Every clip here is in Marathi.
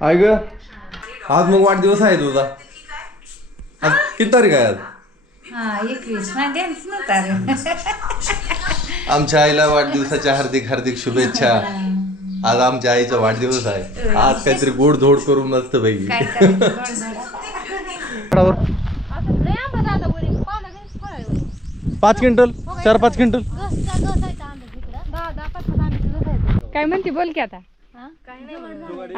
आहे ग आज मग वाढदिवस आहे तुझा. आज किती तारीख आहे आज? हा 21 ड्यान्स नव्हता. आमच्या आईला वाढदिवसाच्या हार्दिक हार्दिक शुभेच्छा. आज आमच्या आईचा वाढदिवस आहे. आज काहीतरी गोडधोड करून मस्त पैकी. 5 क्विंटल 4-5 क्विंटल. काय म्हणते बोल की आता.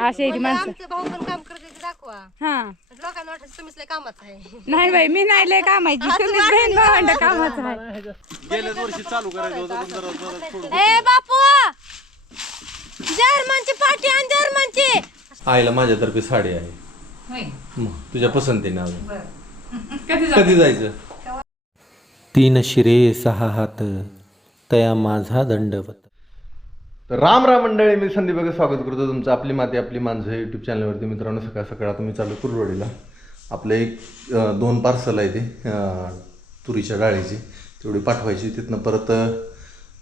असे माणसं भाऊ पण काम करते ते दाखवा. हा लोकांना वाटत तुम्हीच लय कामाचं आहे. नाही बाई मी नाही लय कामायची तुम्हीच बहीण भावंड कामाचं आहे. गेल्याच वर्षी चालू करायचं होतं. ए बापू जर्मनची पाठी आणि जर्मनची. आईला माझ्यातर्फे साडी आहे. मग तुझ्या पसंतीने अजून कधी जायचं? 3 शिरे 6 हात तया माझा दंडवत. तर राम राम मंडळी, मी संदीप बघा स्वागत करतो तुमचं आपली माती आपली माणसं यूट्यूब चॅनलवरती. मित्रांनो, सकाळ सकाळ आता मी चालू कुरवाडीला. आपलं एक 2 पार्सल आहे ते तुरीच्या डाळीची, तेवढी पाठवायची. तिथनं परत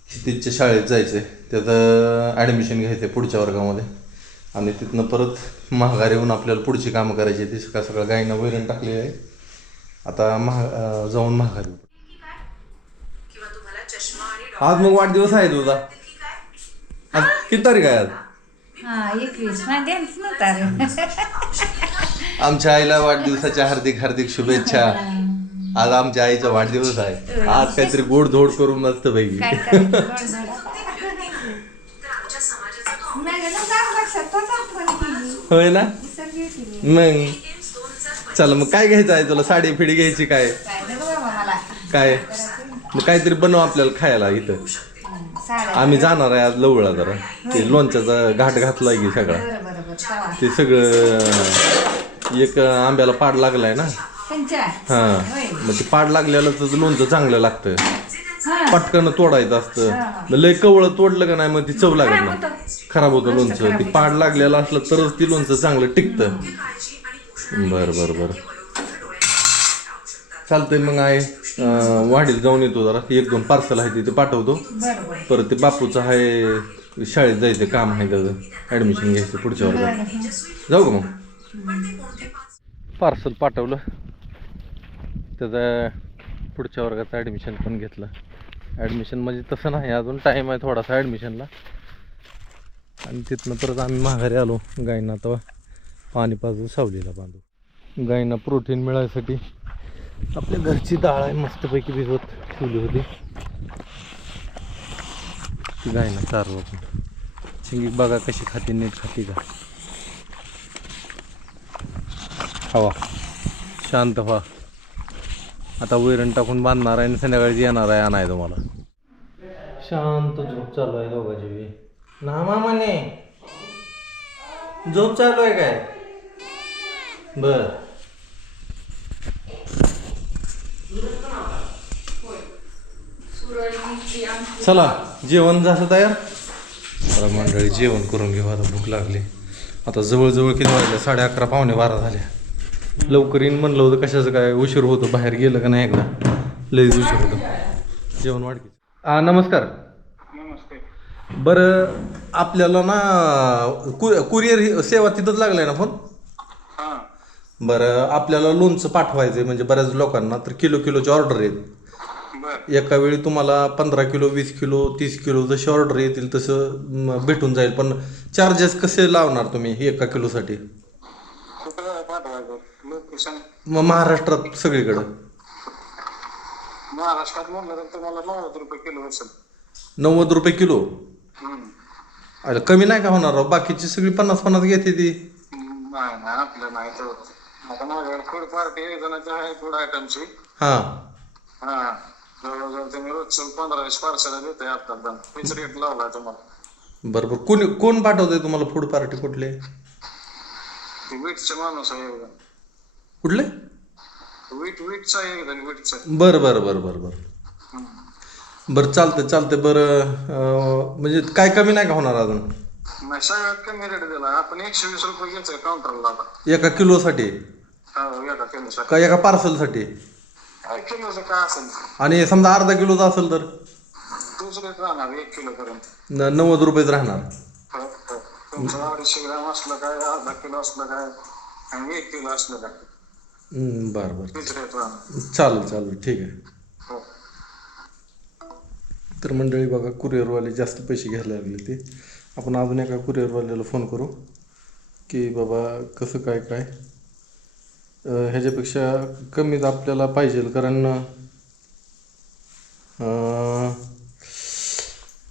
क्षितिजच्या शाळेत जायचं आहे, त्याचं ॲडमिशन घ्यायचं आहे पुढच्या वर्गामध्ये. आणि तिथनं परत महागारी येऊन आपल्याला पुढची कामं करायची. ती सकाळ सकाळ गाईनं वैरण टाकलेली आहे. आता जाऊन महागारी. आज मग वाढदिवस आहे तुझा. आज किती तारीख आहे आज? हा 21 ड्यान्स नव्हता. आमच्या आईला वाढदिवसाच्या हार्दिक हार्दिक शुभेच्छा. आज आमच्या आईचा वाढदिवस आहे. आज काहीतरी गोडधोड करून मस्त पैकी. होय ना. मग चला, मग काय घ्यायचं आहे तुला? साडी फिडी घ्यायची काय? काय मग काहीतरी बनव आपल्याला खायला इथं. आम्ही जाणार आहे आज लवळा. जरा ते लोणच्याचा घाट घातलाय की सगळा. ते सगळं एक आंब्याला पाड लागलाय ना. हा मग ते पाड लागल्याला तर लोणचं चांगलं लागतं. पटकन तोडायचं असतं. लय कवळं तोडलं का नाही मग ती चव लागत नाही, खराब होतं लोणचं. ती पाड लागलेलं असलं तरच ती लोणचं चांगलं टिकतं. बरं बरं बरं चालतंय. मग आहे वाडीला जाऊन येतो. जरा 1-2 पार्सल आहे ते पाठवतो. परत ते बापूचं आहे शाळेत जायचं काम आहे, त्याचं ॲडमिशन घ्यायचं पुढच्या वर्गात. जाऊ का मग? पार्सल पाठवलं, त्याचं पुढच्या वर्गाचं ॲडमिशन पण घेतलं. ॲडमिशन म्हणजे तसं नाही, अजून टाईम आहे थोडासा ॲडमिशनला. आणि तिथनं परत आम्ही माघारी आलो. गायींना आता पाणी पाजून सावलीला बांधू. गायींना प्रोटीन मिळायसाठी आपल्या घरची डाळ आहे मस्तपैकी भिजवत ठेवली होती. ती गायींना चारवं आपण. शिंगी बघा कशी खाती, नीट खाती का. हवा शांत व्हा. आता वैरण टाकून बांधणार आहे आणि संध्याकाळी येणार आहे आणाय तुम्हाला. शांत झोप चालू आहे दोघांची. ना मामाने झोप चालू आहे काय? बर चला, जेवण झालं तयार. आता मंडळी जेवण करून घेऊ. आता भूक लागली. आता जवळजवळ किती वाजले? 11:30 पावणे 12 झाल्या. लवकर येईन म्हणलं होतं, कशाचं काय उशीर होतो. बाहेर गेलं का नाही एकदा लईच उशीर होतो. जेवण वाढकी. नमस्कार. बरं आपल्याला ना कुरिअर सेवा तिथंच लागलाय ना फोन? बरं आपल्याला लोणचं पाठवायचं म्हणजे बऱ्याच लोकांना. तर किलोची ऑर्डर आहेत. एका वेळी तुम्हाला 15 किलो 20 किलो 30 किलो जशी ऑर्डर येतील तसं भेटून जाईल. पण चार्जेस कसे लावणार तुम्ही 1 किलोसाठी? मग महाराष्ट्रात सगळीकडं? महाराष्ट्रात म्हणलं तर तुम्हाला 90 रुपये किलो असेल. 90 रुपये किलो? अरे कमी नाही का होणार राव? बाकीची सगळी 50-50 घेते ती. नाही आपलं नाही तर आता माझ्याकडे फूड पार्टी जणांची आहे फूड आयटमची. हा जवळजवळ तुम्ही रोज 15-20 पार्सल देते आता. तीच रेट लावलाय तुम्हाला. बरोबर. कोण पाठवतंय तुम्हाला फूड पार्टी? कुठले? वीटचे माणूस आहे. कुठले? वीटचा आहे. वीटचा. बरं बरं बरं बरं बरं बरं चालतंय. बरं म्हणजे काय कमी नाही का होणार अजून? नाही सगळ्यात कमी रेट दिला आपण. 120 रुपये घ्यायचं काउंटरला आता. 1 किलोसाठी? हो 1 किलोसाठी. का 1 पार्सलसाठी? किलोचं काय असेल. आणि समजा अर्धा किलोचा असेल तर? तोच रेट राहणार 1 किलो पर्यंत. 90 रुपयेच राहणार. तुमचं 250 ग्राम असलं काय, अर्धा किलो असलं काय आणि 1 किलो असलं काय, बरं बरं तीच रेट राहणार. चालेल ठीक आहे. हो. तर मंडळी बघा, कुरिअरवाले जास्त पैसे घ्यायला लागले ते. आपण अजून एका कुरिअरवाल्याला फोन करू की बाबा कसं काय ह्याच्यापेक्षा कमीच आपल्याला पाहिजे, कारण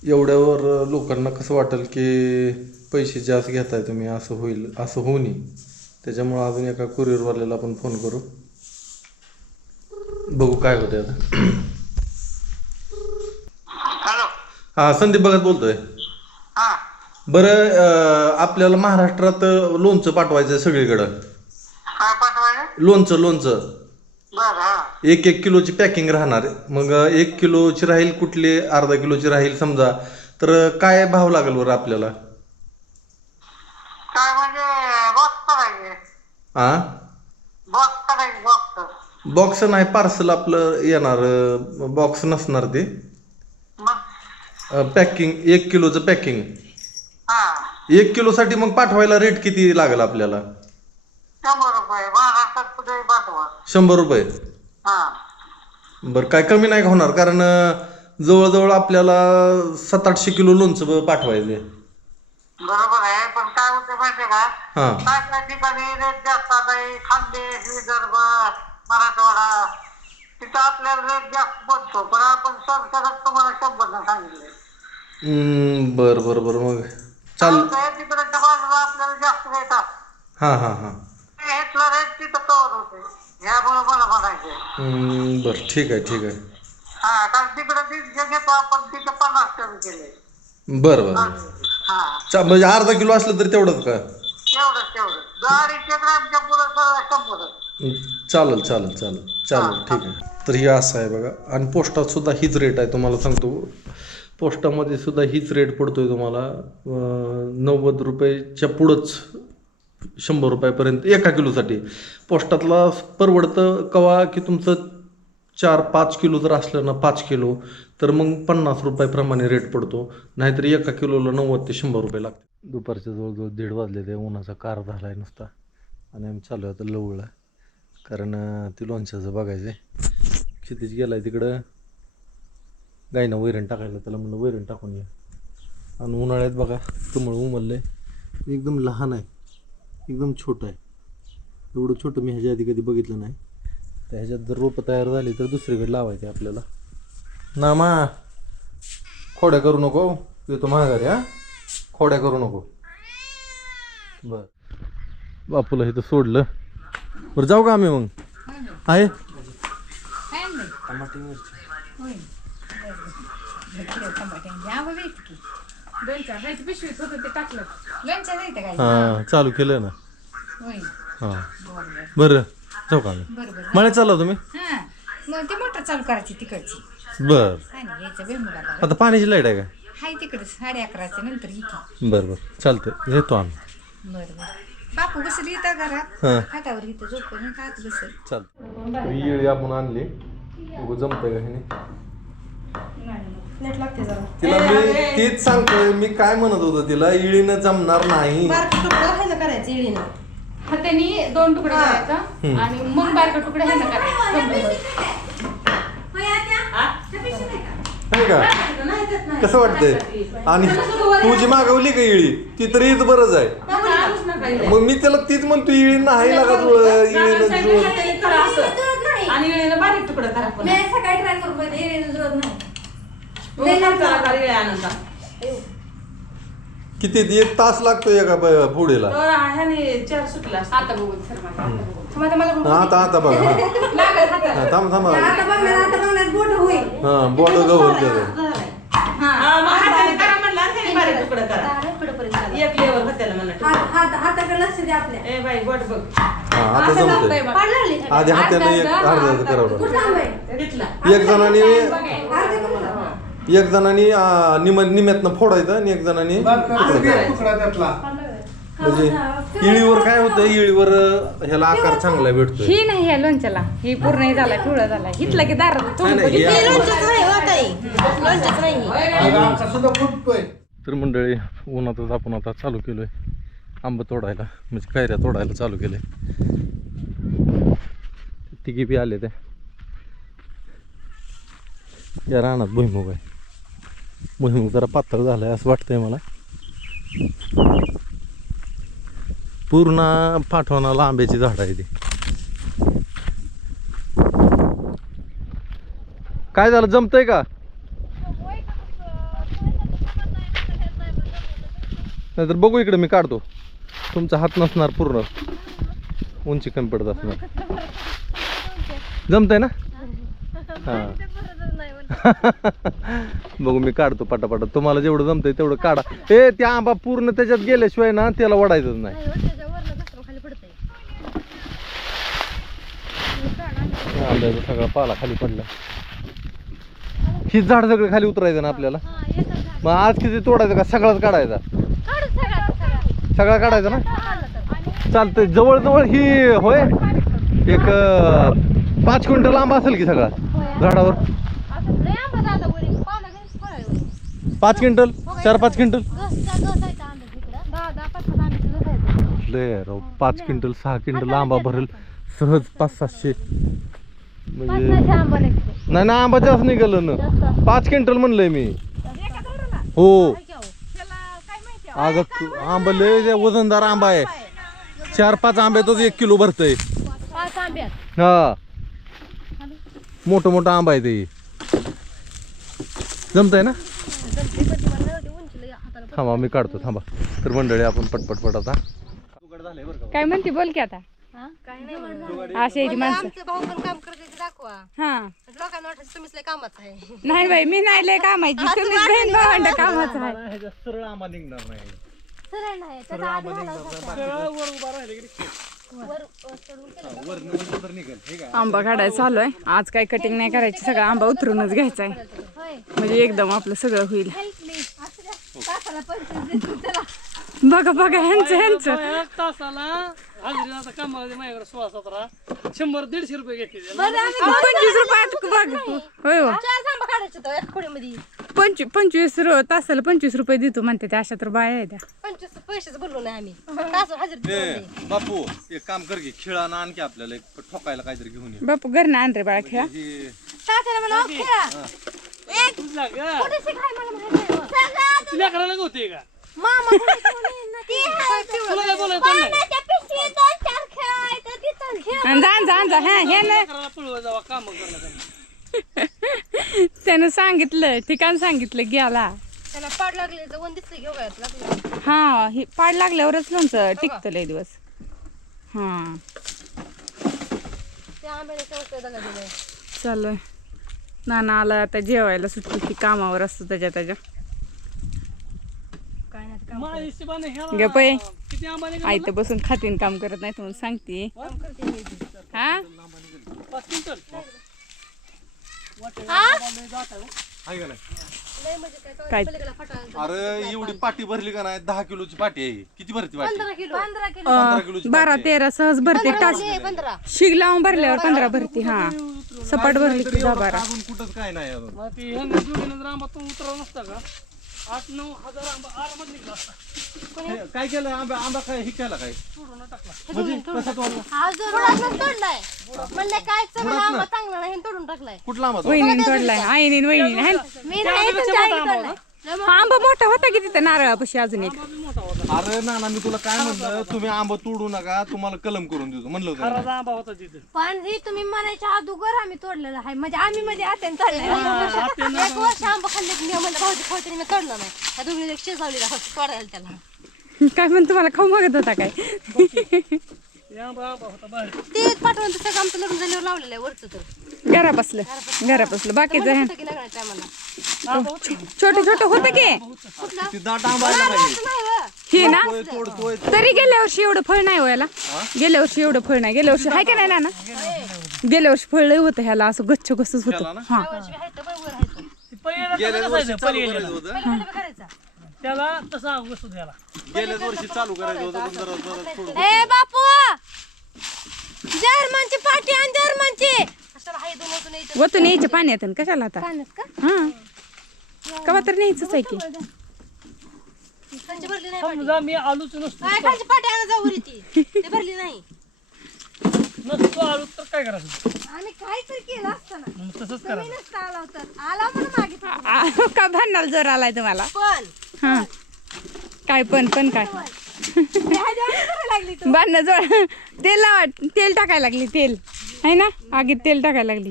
एवढ्यावर लोकांना कसं वाटेल की पैसे जास्त घेताय तुम्ही, असं होऊ नये. त्याच्यामुळं अजून एका कुरिअरवाल्याला आपण फोन करू, बघू काय होते आता. हॅलो. हा, संदीप भगत बोलतोय. हा. बरं, आपल्याला महाराष्ट्रात लोणचं पाठवायचं आहे सगळीकडं. काय पाठवायचं? लोणचं बरं. हा. 1 किलोची पॅकिंग राहणार. मग 1 किलोची राहील कुठली, अर्धा किलोची राहील समजा, तर काय भाव लागेल बरं आपल्याला? काय म्हणजे बॉक्स करायचे? हा, बॉक्स करायचे, बॉक्स. बॉक्स नाही, पार्सल आपलं येणार. बॉक्स नसणार ते, मग पॅकिंग 1 किलोचं पॅकिंग. हा 1 किलोसाठी मग पाठवायला रेट किती लागेल आपल्याला? 100 रुपये. महाराष्ट्रात कुठेही पाठवा. 100 रुपये. हा. बरं, काय कमी नाही होणार? कारण जवळजवळ आपल्याला 700-800 किलो लोणचं पाठवायचे. बरोबर आहे, पण काय होतं माहितीये का, हां काय काय ठिकाणी रेट जास्त आहे. खानदेश, विदर्भ, मराठवाडा, तिथं आपल्याला रेट जास्त पडतो, पण आपण सरसकट तुम्हाला 100 सांगितले. बरं मग चाल. तिकडच्या बाजूला आपल्याला जास्त रेट असतो. हां हेतला रेट तिथं कव्हर होते, ह्यामुळे मला म्हणायचे. बरं ठीक आहे. हा, कारण तिकडे 300 घेतो आपण, तिथं 50 कमी केले. बरं. हा, म्हणजे अर्धा किलो असलं तर तेवढंच का? तेवढं 200 ग्रामच्या पुढे 100. चालेल ठीक आहे. तर हे असं आहे बघा. आणि पोस्टात सुद्धा हीच रेट आहे, तुम्हाला सांगतो. पोस्टामध्ये सुद्धा हीच रेट पडतोय तुम्हाला. 90 रुपयेच्या पुढंच 100 रुपयापर्यंत 1 किलोसाठी. पोस्टातला परवडतं कवा की तुमचं 4-5 किलो जर असलं ना, 5 किलो, तर मग 50 रुपयाप्रमाणे रेट पडतो. नाहीतर 1 किलोला 90 ते 100 रुपये लागते. दुपारच्या जवळजवळ 1:30 वाजले. ते उन्हाचा कार झाला आहे नुसता, आणि आम्ही चालू आहे आता लवळला, कारण ती लोणच्याचं बघायचं आहे. क्षितिज गेला आहे तिकडं गायनं वैरण टाकायला, त्याला म्हणलं वैरण टाकून ये. आणि उन्हाळ्यात बघा कमळ उमललं आहे, एकदम लहान आहे, एकदम छोटं आहे. एवढं छोटं मी ह्याच्या आधी कधी बघितलं नाही. तर ह्याच्यात जर रोपं तयार झाली तर दुसरीकडे लावायचे आपल्याला. ना मा खोड्या करू नको, येतो महागारी. हा, खोड्या करू नको. बर, बापूला इथं सोडलं. बरं, जाऊ का आम्ही मग? आहे टमाटे मिरची. हां, चालू केलं ना. हां, बरं, जाऊ का आम्ही? मळ्यात चालला तुम्ही? मग ते मोटर चालू करायची तिकडची. बर, यायचं बेमुगाला आता पाण्याची लाईट आहे का? हाय तिकडे 11:30 नंतर इथे. बरं चालतंय, येतो आम्ही. बरं बापू बसली इथं घरात, हां हातावर इथं झोपून काय बसेल. चालतं. येळी आपण आणली, जमतंय का ह्याने? तिला मी तेच सांगतोय, मी काय म्हणत होतो तिला, इळीनं जमणार नाही. करायचं इळीनं. हाताने 2 तुकडे करायचा आणि मग बारका तुकडा हे करायचा. नाही का? कसं वाटतंय? आणि तू जी मागवली का इळी, ती तरी इथं बरंच आहे. मग मी त्याला तीच म्हणतो, इळी नाही लागत, इळीनं जोड. आणि इळीनं बारीक तुकडा करा. सकाळी ट्राय करू पण इळीनं जोड नाही. किती 1 तास लागतो एका पुढेला? आता बघू आता बघा. हा, थांबा. आता बघणार बोट होईल. हा, बोट गवळ त्याचं. हाताकडे लक्ष द्या आपल्या. हा, आता जमतंय. आधी हाताने एक अर्धा करावं. एक जणांनी निम्यातनं फोडायचं आणि एक जणांनी म्हणजे इळीवर काय होतं, इळीवर ह्याला आकार चांगला भेटतो. ही नाही आहे लोणच्याला, ही पूर्ण झाला पिवळा झाला. हितला की दारात तर मंडळी उन्हातच आपण आता चालू केलोय आंबा तोडायला, म्हणजे कैऱ्या तोडायला चालू केलंय. तिघी बी आले ते या रानात भुईमुग आहे. भुईमुग जरा पातळ झालाय असं वाटतंय मला. पूर्ण पाठवणाला आंब्याची झाड आहे ती. काय झालं, जमतंय का? नाहीतर बघू इकडे, मी काढतो. तुमचा हात नसणार, पूर्ण उंची कमी पडत असणार. जमतंय ना? हा बघू मी काढतो पटापट. तुम्हाला जेवढं जमतंय तेवढं काढा. ए त्या आंबा पूर्ण त्याच्यात गेल्याशिवाय ना त्याला वडायचंच नाही. आंब्याचा सगळा पाला खाली पडला. ही झाड सगळं खाली उतरायचं ना आपल्याला. मग आज किती तोडायचं का? सगळाच काढायचा? सगळा काढायचा ना? चालतंय. जवळजवळ ही होय एक 5 क्विंटल आंबा असेल की सगळा झाडावर. 5 क्विंटल, 4-5 क्विंटल लय राव. 5 क्विंटल 6 क्विंटल आंबा भरेल सहज. 500-700 म्हणजे नाही ना, आंबा जास्त निघालं ना. 5 क्विंटल म्हणलंय मी. हो अगं आंबा लय वजनदार आंबा आहे. 4-5 आंब्यातच 1 किलो भरतय. हा मोठं आंबा आहे ते. जमतंय ना? थांबा मी काढतो, थांबा. तर मंडळी आपण पटपट आता. काय म्हणते बोल की आता. असे ती माणसं. आमचं भाऊ पण काम करते ते दाखवा. हा लोकांना वाटत तुम्हीच लय कामाचं आहे. नाही बाई, मी नाही लय कामायची. तुम्हीच बहीण भावंड कामाचं आहे. सरळ आंबा निघणार नाही. सरळ नाही त्याचा आधी आंबा काढायला चालू आहे. आज काय कटिंग नाही करायची, सगळा आंबा उतरूनच घ्यायचा आहे. म्हणजे एकदम आपलं सगळं होईल. बघा ह्यांचं तासाला कामाला माझ्याकडे 16-17 100-150 रुपये घेतले. 25 रुपयात बघ. होय हो. 25 तासाला 25 रुपये देतो म्हणते ते. अशा तर बाया आहे त्या. 25 पैसेच बोललो नाही आम्ही. तास हजर दिले. बापू एक काम कर की, खेळा ना आणखी आपल्याला एक ठोकायला काहीतरी घेऊन ये. बापू घर ना आणरे बाळा खेळा. तात्याला म्हणा, "ओ, खेळा." तुझला का कुठे शिकाय मला माहिती नाही. सगळं लेकराला होते का? मामा कुठे ठेवले ना ते. तुला काय बोलायचं नाही? पाण्याच्या पिशवीत 2-4 खेळायचं तिथं खेळ. जा हे ना लेकराला पळवा जावा काम करण्यासाठी. त्यानं सांगितलं, ठिकाण सांगितलं गेला. त्याला पाड लागले तर वन दिसले घेऊ लागलं. हा हे पाड लागल्यावरच लोणचं टिकतं लय दिवस. हा त्या आंब्याने चौकं दगा दिलंय. चालू नाना आला आता जेवायला. सुट्टी ती कामावर असतो त्याच्या. काय नाही काम माझ्या हिशोबाने ह्याला गप्प आहे. किती आंबा निघाला? आई तर बसून खातीन, काम करत नाही म्हणून सांगते. हा 5 क्विंटल. आहे का नाही? लय म्हणजे काय काय पलीकडे फटाळा. अरे एवढी पाटी भरली का नाही? 10 किलोची पाटी आहे. किती भरती पाटी? 15 किलो. 15 किलोची 12-13 सहज भरते. टास 15. शिग लावून भरल्यावर 15 भरते. हा सपाट भरली की 10-12. अजून कुठंच काय नाही अजून. मग ती ह्यांना जोडीनं जर आंबा तो उतरवला नसता का 8-9 हजार आंबा आरामात निघला असता. काय केलं? आंबा काय हे केला काय? सोडून टाकला. म्हणजे कसं तोडला? आज जो तोडलाय म्हणलं काय चांगला आंबा चांगला नाही तोडून टाकलाय. कुठला आंबा? वहिनीने तोडलाय. आईने वहिनीने हाय. मी नाही तुमच्या आईने तोडलाय. आंबा मोठा होता की तिथं नारळापाशी अजून एक. अरे ना मी तुला काय म्हणलं, तुम्ही आंबा तोडू नका, तुम्हाला कलम करून देतो म्हणलं होतं. खराच आंबा होता तिथं. पण हे तुम्ही म्हणायच्या अगोदर आम्ही तोडलेलं आहे. म्हणजे आम्ही मध्ये आत्याने तोडलाय. 1 वर्ष आंबा खाल्ले की मी म्हणलं भाऊजी खाऊ मी तोडला नाही. त्या दोघी शेजावलीला तोडायला त्याला. काय म्हण तुम्हाला खाऊ मागत होता काय? हे आंबा होता बाहेर. ते पाठवून सगळं आमचं लग्न झाल्यावर लावलेलं आहे वरचं तर. घरापासलं बाकीचं आहे. की लग्नाच्या टायमाला. छोटे होतं की किती दाट आंबा आहे ना काही. नाही व. हे ना. तोडतोय. तरी गेल्या वर्षी एवढं फळ नाही व्हायला. गेल्या वर्षी एवढं फळ नाही. गेल्या वर्षी हाय का नाही ना? गेल्या वर्षी फळ लय होतं ह्याला, असं गच्च गच्चच होतं. हा ती पहिल्याला गेल्या कसं वर्षी असायचं? चालू पहिल्याला. करायचं होतं. करायचा. त्याला तसा वस्तू द्यायला. गेल्याच वर्षी चालू करायचं होतं, पण जरा थोडं. ए बापू जर्मनची पाठी आणि जर्मनची अशाला हाय दोन होतं नाही. वतून यायच्या पाण्यात कशाला आता. पाण्यात का? हा कवा तर न्यायचंच आहे की. खालची भरली नाही पाटी. समजा मी आलूच नसतो काय खालची पाटी आणा जाऊ ती ते भरली नाही. आलू तर काय करायचं आम्ही काय तर केलं असतं ना. मग तसंच तुम्ही करायचं नसता आला होता आला म्हणून मागे थांबला. का भांडणाला जोर आलाय तुम्हाला? पण हा काय पण काय लागली तू. भांडणं जोर तेल लावा, तेल टाकायला लागली, तेल आहे ना, आगीत तेल टाकायला लागली.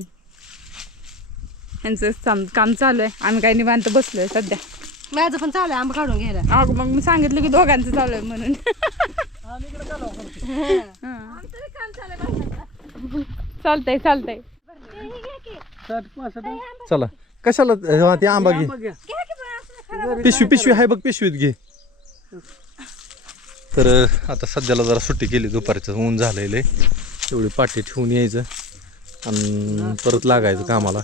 यांचं काम चालू आहे, आम्ही काही निवांत बसलोय सध्या. माझं पण चालू आहे आंबा काढून घ्यायला. अगं मग मी सांगितलं की दोघांचं चालू आहे म्हणून. चालतंय चला कशाला ते आंबा घे, पिशवी आहे बघ, पिशवीत घे. तर आता सध्याला जरा सुट्टी केली, दुपारचं ऊन झालेलं आहे. एवढी पाठी ठेवून यायचं आणि परत लागायचं कामाला.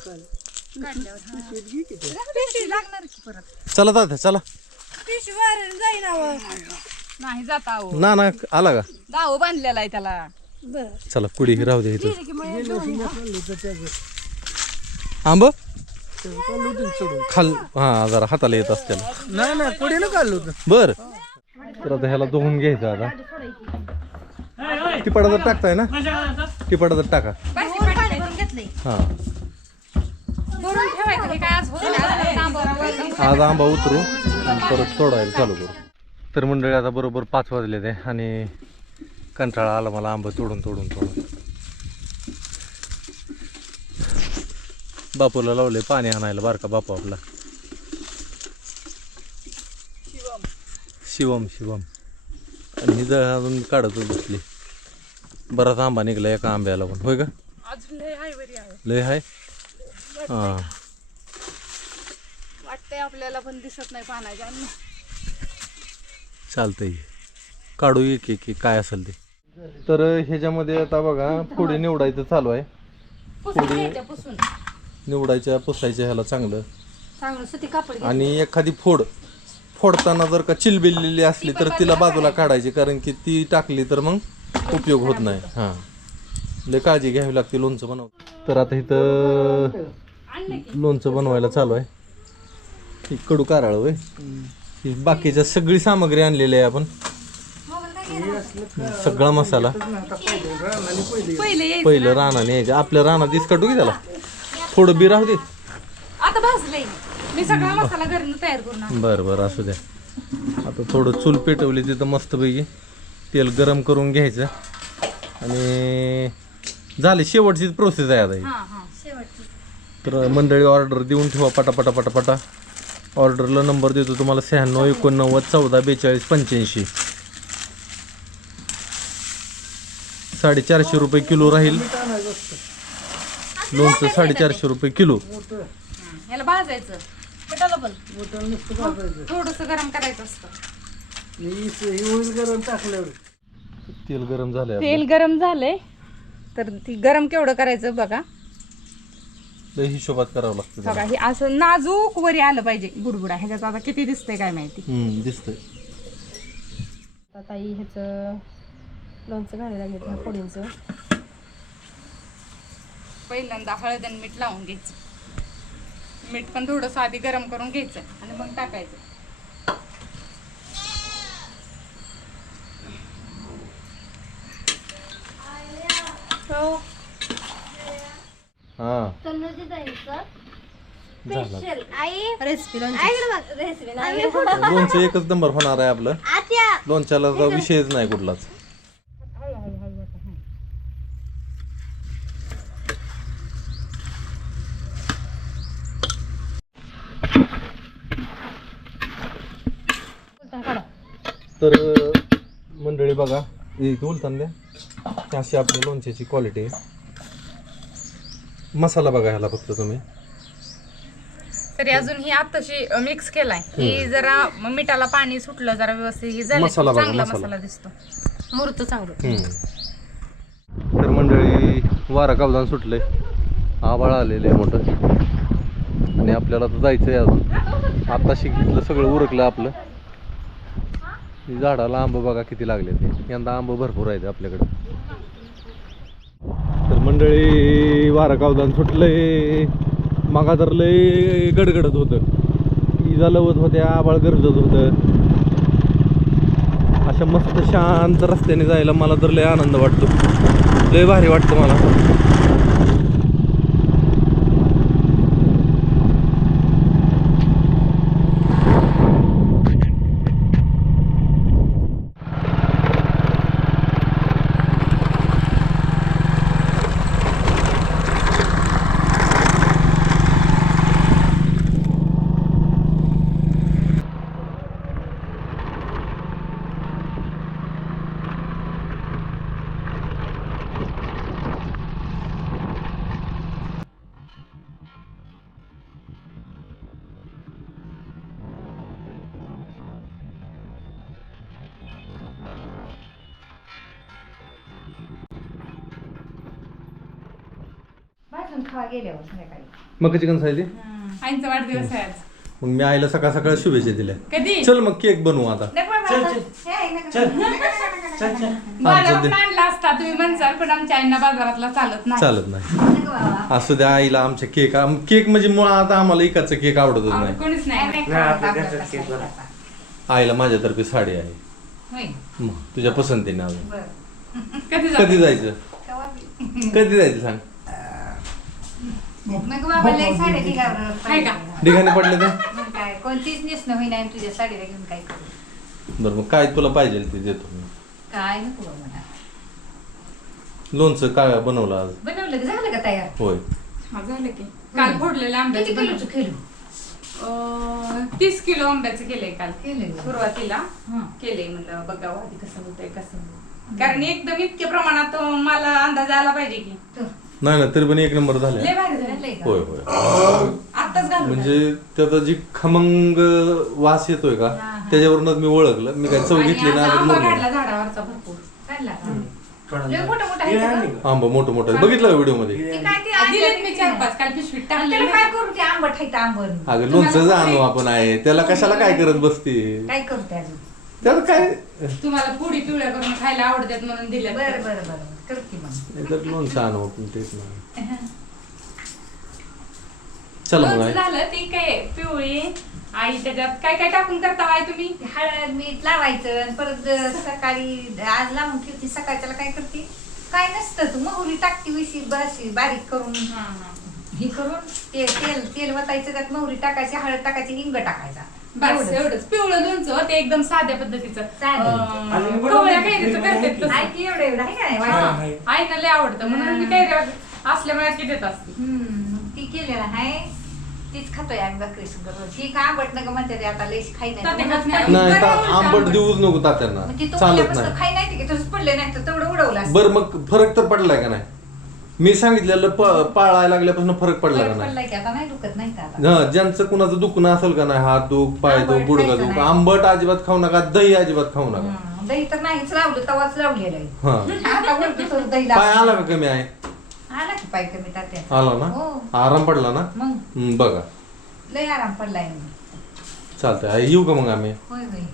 चला दादा चला. नाही जाता अहो. ना आला का? दाव बांधलेला आहे त्याला. चला कुडी राहू दे इथं. आंब खाल हा जरा हाताला येत असते. नाही पुढे न काढलो बर तर आता ह्याला धुवून घ्यायचं. आता टिपाडात टाकताय ना, टिपाडात टाका. पाणी भरून घेतलंय. हा भरून ठेवायचं हे काय आज होत नाही. आज आंबा उतरू आणि परत सोडायला चालू करू. तर मंडळी आता बरोबर 5 वाजले ते आणि कंटाळा आला मला आंबा तोडून. बापूला लावले पाणी आणायला, बारका बापू आपला शिवम आणि ही जर अजून काढतच बसली. बराच आंबा निघला एका आंब्याला पण, होय का? अजून लय हाय. हां वाटतंय आपल्याला पण दिसत नाही पाण्याच्या. चालतंय, काढू एक काय असेल ते. तर ह्याच्यामध्ये आता बघा फोडी निवडायचं चालू आहे. फोडी निवडायच्या, पुसायच्या ह्याला चांगलं. सुती कापड आणि एखादी फोडताना जर का चिलबिलेली असली तर तिला बाजूला काढायची, कारण की ती टाकली तर मग उपयोग होत नाही. हां लय काळजी घ्यावी लागते लोणचं तर आता इथं लोणचं बनवायला चालू आहे. ही कडू कारळ होय. ही बाकीच्या सगळी सामग्री आणलेली आहे आपण, सगळा मसाला पहिलं रानाने यायचं. आपल्या रानात इसकटू की त्याला थोडं बी राहू दे. आता भाजलंय मी सगळा मसाला घरून तयार करून. बरं असू द्या. आता थोडं चूल पेटवली तिथं मस्तपैकी तेल गरम करून घ्यायचं आणि झाली शेवटचीच प्रोसेस आहे आता ही. तर मंडळी ऑर्डर देऊन ठेवा पटापटा. ऑर्डरला नंबर देतो तुम्हाला 96 89 14 42 85. 450 रुपये किलो राहील लोणचं, 450 रुपये किलो. याला भाजायचं थोडस गरम करायचं असतं. तेल गरम झालंय. तेल गरम झालंय तर ती गरम केवढं करायचं बघा. लय हिशोबात करावं लागतं. बघा हे असं नाजूक वरी आलं पाहिजे बुडबुडा. ह्याच्यात आता किती दिसतंय काय माहिती. दिसतंय. ताई ह्याचं लोणचं घालायला घेतलं फोडींचं. पहिल्यांदा हळद आणि मीठ लावून घ्यायचं. मीठ पण थोडंसं आधी गरम करून घ्यायचं आणि मग टाकायचं. हा रेसिपी लोणचं एकच नंबर होणार आहे आपलं. लोणच्याला विषयच नाही कुठलाच. तर मंडळी बघा बोलताना द्या अशी आपल्या लोणच्याची क्वालिटी आहे. मसाला बघा ह्याला फक्त तुम्ही. तरी अजून ही आताशी मिक्स केलाय. ही जरा मिठाला पाणी सुटलं जरा व्यवस्थित ही झाली मसाला बघा, चांगला मसाला. मसाला दिसतो. मूर्त चांगलं. तर मंडळी वारा कावदान सुटलंय, आभाळ आलेलं आहे मोठं आणि आपल्याला तर जायचंय अजून. आताशी घेतलं सगळं उरकलं आपलं. झाडाला आंब बघा किती लागले ते. यंदा आंब भरपूर आहेत आपल्याकडे. तर मंडळी वारा कावदान सुटलंय. मागा तर लय गडगडत होतं, इजा लवत होत्या, आभाळ गरजत होतं. अशा मस्त शांत रस्त्याने जायला मला तर लय आनंद वाटतो, लय भारी वाटतं मला. भाजून खावा गेल्यावर संध्याकाळी. मग चिकन खायचे. आईंचा वाढदिवस आहे आज. मग मी आईला सकाळ सकाळ शुभेच्छा दिल्या. कधी चल मग केक बनवू आता. नको बाबा. हे आहे ना. बाजारात आणला असता तुम्ही म्हणसाल, पण आमच्या आईंना बाजारातला चालत नाही. चालत नाही. नको बाबा. असू द्या आईला आमच्या केक, केक म्हणजे मुळात आम्हाला इकडचा केक आवडतच आवडत नाही. कोणीच नाही. नाही खात आपलं तसं आहे आता. आईला माझ्यातर्फे साडी आहे. होय. मग तुझ्या पसंतीने अजून बरं. कधी जायचं केव्हा बी. कधी जायचं सांग. नको बाबा लय साड्या निघावर आहे का? ठिकाणी पडले तर मग काय कोणतीच नेसणं होईना आणि तुझ्या साडीला घेऊन काय करू. बरं मग काय तुला पाहिजे ते देतो मी. काय नको बाबा मला. लोणचं काय बनवलं आज. बनवलं की झालं का तयार. होय. हा, झालं की काल फोडलेलं आंब्याचं किती किलोचं केलं. 30 किलो आंब्याचं केलंय काल. केलंय. सुरुवातीला हं. केलंय, म्हणलं बघावं आधी कसं होतंय कसं होतंय. कारण एकदम इतक्या प्रमाणात मला अंदाज आला पाहिजे की. तो. नाही ना तरी पण एक नंबर झाले. लय भारी झालंय. झालंय का? होय होय. आत्ताच घालून म्हणजे त्याचा जी खमंग वास येतोय का हा. त्याच्यावरूनच मी ओळखलं. मी काय चव आणि घेतली ना आज अजून आंबा मुरली काढला झाडावरचा भरपूर. काढला का? लय मोठं मोठं आहे का? आंबा मोठं मोठं बघितलं व्हिडिओ मध्ये. ते काय ते दिलेत मी 4-5 काल पिशवीत त्याला टाकले. काय करू ते आंबट आहे ते आंबट. अगं लोणचं जाणू आपण आहे त्याला कशाला काय करत बसते. काय करू ते अजून. त्याला काय तुम्हाला पुडी पिवळ्या करून खायला आवडतात म्हणून दिल्या. बरं बरं बरं करते मग. नाही तर लोणचं आणू आपण तेच नाही. चला मग लोणचं आई. झालं ती काय पिवळी आई त्याच्यात काय काय टाकून करता आई तुम्ही. ते हळद मीठ लावायचं आणि परत सकाळी आज लावून ठेवते. सकाळच्याला काय करते काय नसतं तू मोहरी टाकते विशी बशी बारीक करून हे करून तेल वतायचं त्यात मोहरी टाकायची हळद टाकायची हिंग टाकायचा. बस एवढंच पिवळं लोणचं ते एकदम साध्या पद्धतीचं. चालेल. कवळ्या कैरीचं करतात तसं. ऐक एवढं एवढं आहे का नाही हा, वाटतं? आईला लय आवडतं म्हणून मी कैऱ्या असल्यामुळे की देत असते. ती केलेलं आहे तीच खातोय आम्ही भाकरी संग रोज. ती का आंबट नका म्हणते ते आता लयच खाई तात्या खात नाही. नाही. नाही तर आंबट देऊच नको तात्यांना. मग ती चालत तोडल्यापासून नाही. खाई नाही की तुझं पडले नाही तर तेवढं उडवलं असतं. बरं मग फरक तर पडलाय का नाही. मी सांगितलेलं पाळायला लागल्यापासून फरक पडला का फरक नाही. पडलाय की आता नाही दुखत नाही का आता. हा ज्यांचं कुणाचं दुखणं असेल का नाही हात दुख पाय दुख आंबट गुडघा खायचं दुख नाही. आंबट अजिबात खाऊ नका दही अजिबात खाऊ नका. दही तर नाहीच लावलं तवाच लावलेलं आहे. हा आता उलटी तर दही पाय लावलं. आला का कमी आहे. आला की पाय कमी तात्या. आला ना हो. आराम पडला ना. मग बघा लय आराम पडलाय. चालतंय आई, येऊ का मग आम्ही. होय होय